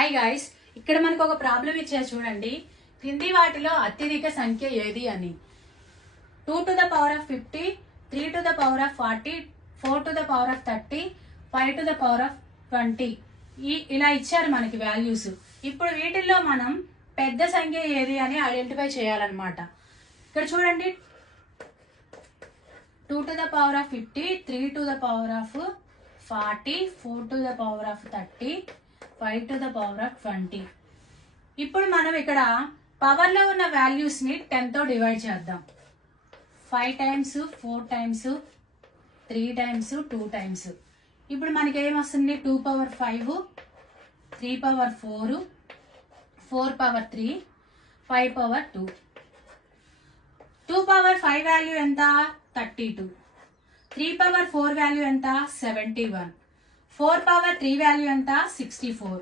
Hi guys, ఇక్కడ మనకు ఒక ప్రాబ్లం ఇచ్చారు చూడండి. క్రింది వాటిలో అత్యధిక సంఖ్య ఏది అని. 2 to the power of 50, 3 to the power of 40, 4 to the power of 30, 5 to the power of 20 ఇలా ఇచ్చారు మనకి వాల్యూస్. ఇప్పుడు వీటిల్లో మనం పెద్ద సంఖ్య ఏది అని ఐడెంటిఫై చేయాలన్నమాట. ఇక్కడ చూడండి, 2 to the power of 50, 3 to the power of 40, 4 to the power of 30, 5 to the power of 20. ఇప్పుడు మనం ఇక్కడ పవర్ లో ఉన్న వాల్యూస్ ని 10 తో డివైడ్ చేద్దాం. 5 times, 4 times, 3 times, 2 times. ఇప్పుడు మనకి ఏమొస్తుంది? 2 power 5, 3 power 4, 4 power 3, 5 power 2. 2 power 5 value ఎంత? 32. 3 power 4 వాల్యూ ఎంత? 71. 4 power 3 వాల్యూ ఎంత? 64.